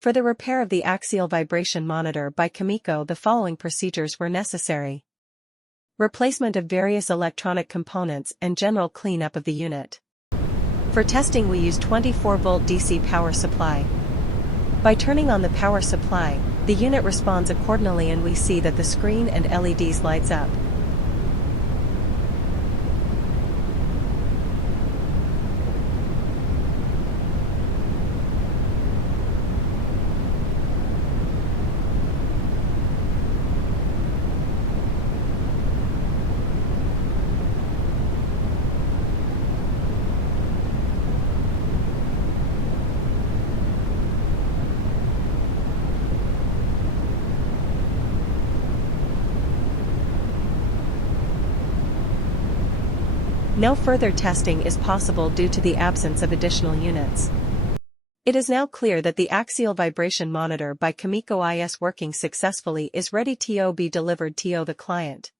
For the repair of the axial vibration monitor by Komeco, the following procedures were necessary. Replacement of various electronic components and general cleanup of the unit. For testing we used 24-volt DC power supply. By turning on the power supply, the unit responds accordingly and we see that the screen and LEDs lights up. No further testing is possible due to the absence of additional units. It is now clear that the axial vibration monitor by Komeco is working successfully is ready to be delivered to the client.